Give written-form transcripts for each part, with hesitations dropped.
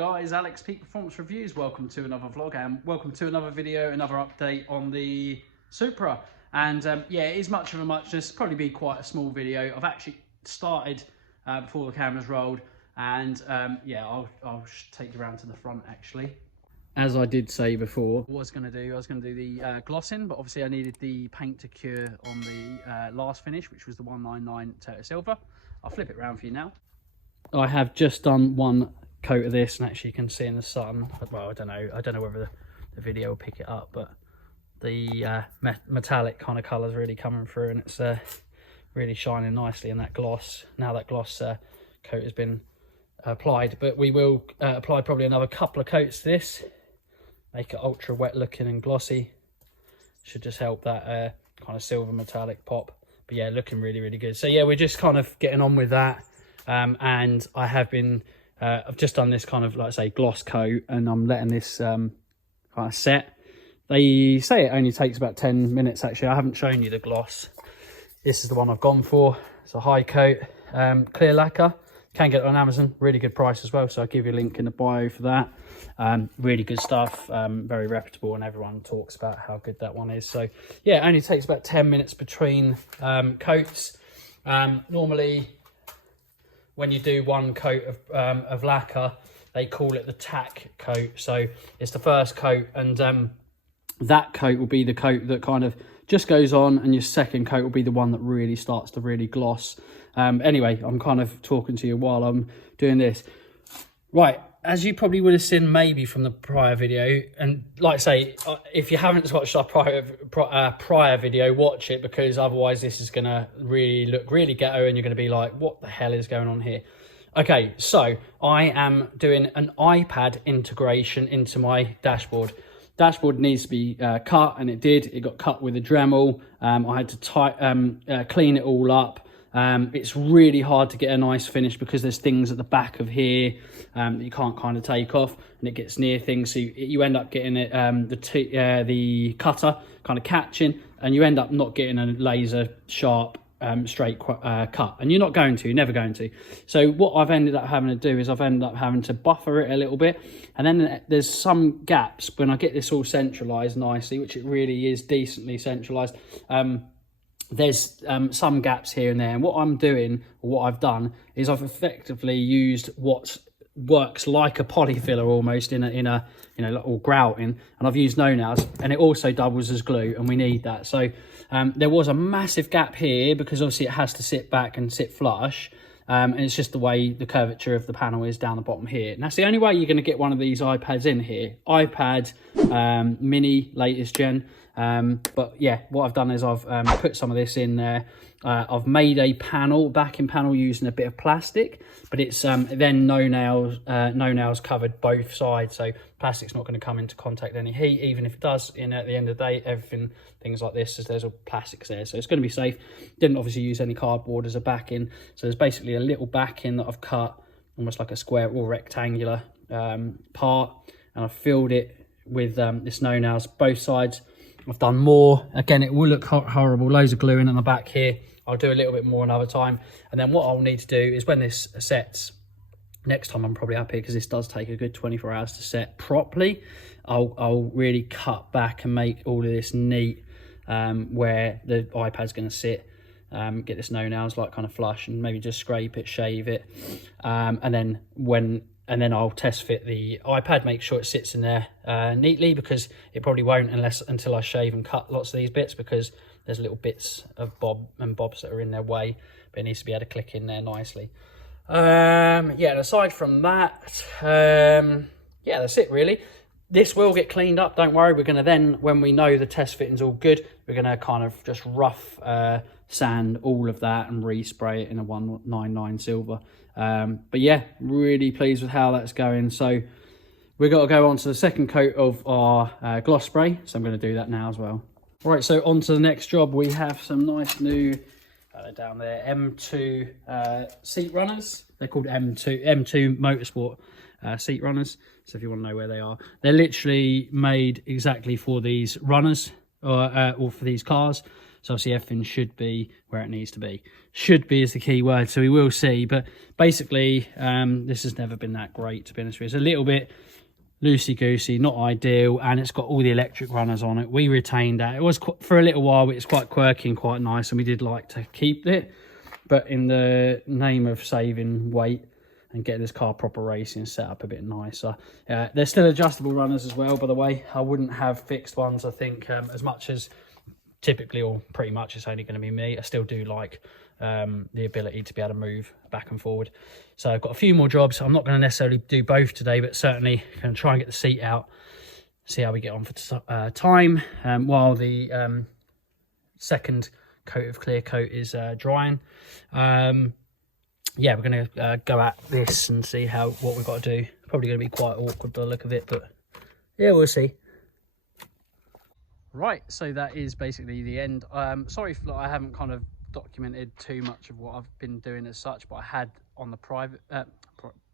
guys, Alex Peak Performance Reviews. Welcome to another vlog and welcome to another video, another update on the Supra. And yeah, it is much of a muchness, probably be quite a small video. I've actually started before the cameras rolled, and yeah, I'll take you around to the front actually. As I did say before, I was going to do the glossing, but obviously I needed the paint to cure on the last finish, which was the 199 Turtle Silver. I'll flip it around for you now. I have just done one coat of this, and actually you can see in the sun, well, I don't know whether the video will pick it up, but the metallic kind of colours really coming through, and it's really shining nicely in that gloss. Now that gloss coat has been applied, but we will apply probably another couple of coats to this, make it ultra wet looking and glossy. Should just help that kind of silver metallic pop. But yeah, looking really good. So yeah, we're just kind of getting on with that. And I have been I've just done this kind of, like I say, gloss coat, and I'm letting this kind of set. They say it only takes about 10 minutes. Actually, I haven't shown you the gloss. This is the one I've gone for. It's a high coat clear lacquer. Can get it on Amazon, really good price as well, so I'll give you a link in the bio for that. Really good stuff, very reputable, and everyone talks about how good that one is. So yeah, it only takes about 10 minutes between coats. Normally when you do one coat of lacquer, they call it the tack coat. So it's the first coat, and that coat will be the coat that kind of just goes on, and your second coat will be the one that really starts to really gloss. Anyway, I'm kind of talking to you while I'm doing this. Right, as you probably would have seen maybe from the prior video, and like I say, if you haven't watched our prior video, watch it, because otherwise this is going to really look really ghetto, and you're going to be like, what the hell is going on here? Okay, so I am doing an iPad integration into my dashboard. Dashboard needs to be cut, and it did. It got cut with a Dremel. I had to clean it all up. It's really hard to get a nice finish because there's things at the back of here that you can't kind of take off, and it gets near things, so you end up getting it the cutter kind of catching, and you end up not getting a laser sharp straight cut, and you're never going to. So what I've ended up having to do is I've ended up having to buffer it a little bit, and then there's some gaps when I get this all centralized nicely, which it really is decently centralized. There's some gaps here and there, and what I'm doing, or what I've done, is I've effectively used what works like a polyfiller almost in a or grouting, and I've used no-nails, and it also doubles as glue, and we need that. So there was a massive gap here because obviously it has to sit back and sit flush, and it's just the way the curvature of the panel is down the bottom here. And that's the only way you're going to get one of these iPads in here. iPad mini latest gen. But yeah, what I've done is I've put some of this in there. I've made a backing panel using a bit of plastic, but it's then no nails covered both sides, so plastic's not going to come into contact any heat, even if it does. At the end of the day, things like this, there's all plastics there, so it's going to be safe. Didn't obviously use any cardboard as a backing, so there's basically a little backing that I've cut almost like a square or rectangular part, and I've filled it with this no nails both sides. I've done more. Again, it will look horrible. Loads of glue in on the back here. I'll do a little bit more another time. And then what I'll need to do is when this sets, next time I'm probably happy because this does take a good 24 hours to set properly. I'll really cut back and make all of this neat where the iPad's going to sit. Get this no nails like kind of flush, and maybe just scrape it, shave it, and then I'll test fit the iPad, make sure it sits in there neatly, because it probably won't until I shave and cut lots of these bits, because there's little bits of bobs that are in their way, but it needs to be able to click in there nicely. Yeah, and aside from that, yeah, that's it really. This will get cleaned up, don't worry. We're going to then, when we know the test fitting's all good, we're going to kind of just rough sand all of that and respray it in a 199 silver. But yeah, really pleased with how that's going. So we've got to go on to the second coat of our gloss spray, so I'm going to do that now as well. All right, so on to the next job. We have some nice new, they're down there, M2 seat runners. They're called M2 Motorsport seat runners. So if you want to know where they are, they're literally made exactly for these runners, or for these cars. So obviously everything should be where it needs to be. Should be is the key word, so we will see. But basically, this has never been that great, to be honest with you. It's a little bit loosey-goosey, not ideal, and it's got all the electric runners on it. We retained that. It was for a little while, but it's quite quirky and quite nice, and we did like to keep it. But in the name of saving weight and getting this car proper racing set up a bit nicer, there's still adjustable runners as well, by the way. I wouldn't have fixed ones, I think, as much as typically, or pretty much, it's only going to be me. I still do like the ability to be able to move back and forward. So I've got a few more jobs. I'm not going to necessarily do both today, but certainly going to try and get the seat out, see how we get on for time, while the second coat of clear coat is drying. Yeah, we're going to go at this and see what we've got to do. Probably going to be quite awkward by the look of it, but yeah, we'll see. Right, so that is basically the end. Sorry if I haven't kind of documented too much of what I've been doing as such, but I had on the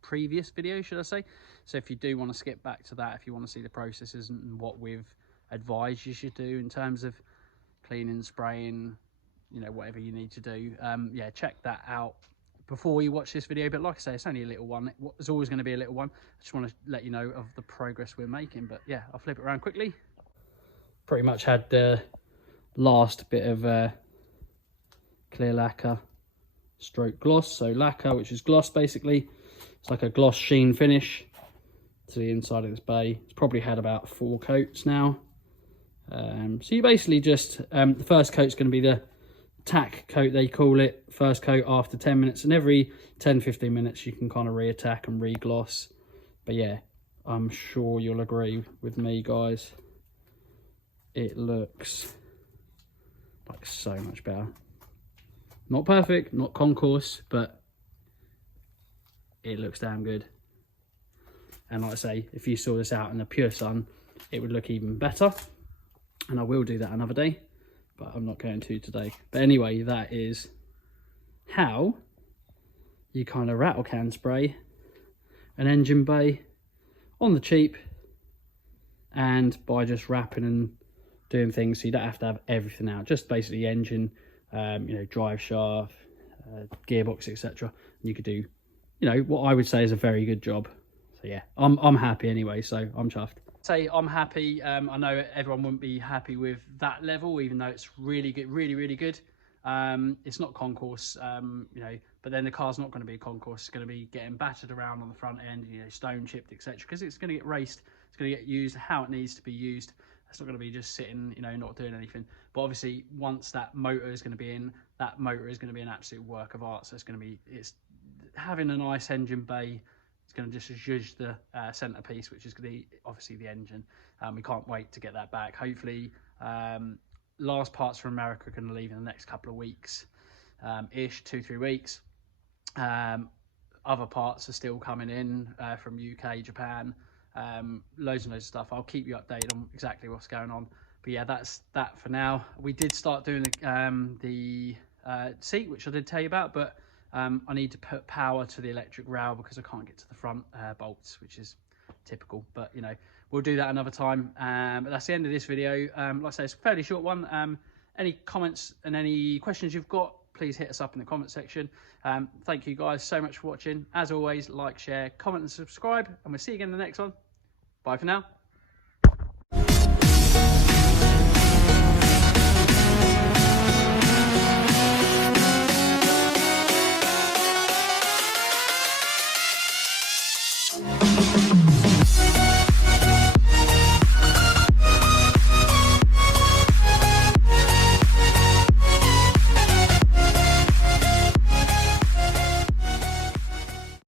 previous video, should I say. So if you do want to skip back to that, if you want to see the processes and what we've advised you should do in terms of cleaning, spraying, you know, whatever you need to do, yeah, check that out before you watch this video. But like I say, it's only a little one. It's always going to be a little one. I just want to let you know of the progress we're making. But yeah, I'll flip it around quickly. Pretty much had the last bit of clear lacquer stroke gloss. So lacquer, which is gloss basically. It's like a gloss sheen finish to the inside of this bay. It's probably had about 4 coats now. So you basically just, the first coat's going to be the tack coat, they call it. First coat after 10 minutes, and every 10-15 minutes you can kind of re-attack and re-gloss. But yeah, I'm sure you'll agree with me, guys. It looks like so much better. Not perfect, not concourse, but it looks damn good. And like I say, if you saw this out in the pure sun, it would look even better. And I will do that another day, but I'm not going to today. But anyway, that is how you kind of rattle can spray an engine bay on the cheap, and by just wrapping and doing things, so you don't have to have everything out, just basically engine, you know, drive shaft, gearbox, etc. You could do, you know, what I would say is a very good job. So yeah, I'm happy anyway, so I'm chuffed. Say I'm happy. I know everyone wouldn't be happy with that level, even though it's really good, really good. It's not concourse, you know, but then the car's not going to be a concourse. It's going to be getting battered around on the front end, you know, stone chipped, etc. Because it's going to get raced. It's going to get used how it needs to be used. It's not going to be just sitting, you know, not doing anything. But obviously, once that motor is going to be in, that motor is going to be an absolute work of art. So it's going to be, it's having a nice engine bay. It's going to just zhuzh the centerpiece, which is going to be obviously the engine. We can't wait to get that back. Hopefully, last parts from America are going to leave in the next couple of weeks, ish, 2-3 weeks. Other parts are still coming in from UK, Japan. Loads and loads of stuff. I'll keep you updated on exactly what's going on. But yeah, that's that for now. We did start doing the seat, which I did tell you about, but I need to put power to the electric rail because I can't get to the front bolts, which is typical. But you know, we'll do that another time. But that's the end of this video. Like I say, it's a fairly short one. Any comments and any questions you've got, please hit us up in the comment section. Thank you guys so much for watching. As always, like, share, comment and subscribe, and we'll see you again in the next one. Bye for now.